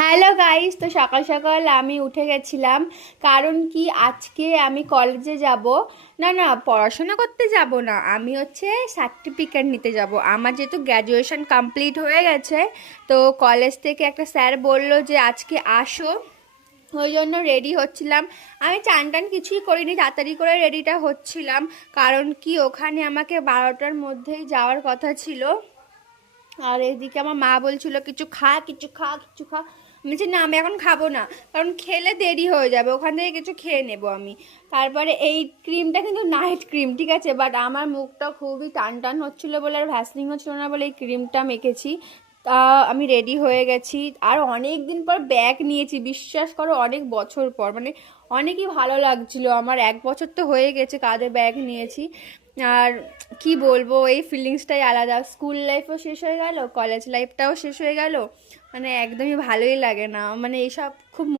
Hello guys, তো সকাল সকাল আমি উঠে গেছিলাম। কারণ কি, আজকে আমি কলেজে যাব। না না, পড়াশোনা করতে যাব না, আমি হচ্ছে সার্টিফিকেট নিতে যাব। আমার যেহেতু গ্র্যাজুয়েশন কমপ্লিট হয়ে গেছে, তো কলেজ থেকে একটা স্যার বলল যে আজকে আসো। ওই জন্য রেডি হচ্ছিলাম। আমি চান টান কিছুই করিনি, তাড়াতাড়ি করে রেডিটা হচ্ছিলাম। কারণ কি, ওখানে আমাকে 12টার মধ্যেই যাওয়ার কথা ছিল। আর এদিকে আমার মা বলছিল কিছু খা, কিছু খা, কিছু খা। আমি বলছি না, আমি এখন খাবো না, কারণ খেলে দেরি হয়ে যাবে, ওখান থেকে কিছু খেয়ে নেবো আমি। তারপরে এই ক্রিমটা কিন্তু নাইট ক্রিম, ঠিক আছে, বাট আমার মুখটা খুবই টান টান হচ্ছিলো বলে আর ভ্যাসলিন হচ্ছিল না বলে এই ক্রিমটা মেখেছি। তা আমি রেডি হয়ে গেছি। আর অনেক দিন পর ব্যাগ নিয়েছি, বিশ্বাস করো, অনেক বছর পর, মানে অনেকই ভালো লাগছিল আমার। 1 বছর তো হয়ে গেছে কাঁধে ব্যাগ নিয়েছি। আর কি বলবো, এই ফিলিংসটাই আলাদা। স্কুল লাইফও শেষ হয়ে গেল, কলেজ লাইফটাও শেষ হয়ে গেল, মানে একদমই ভালোই লাগে না, মানে এইসব খুব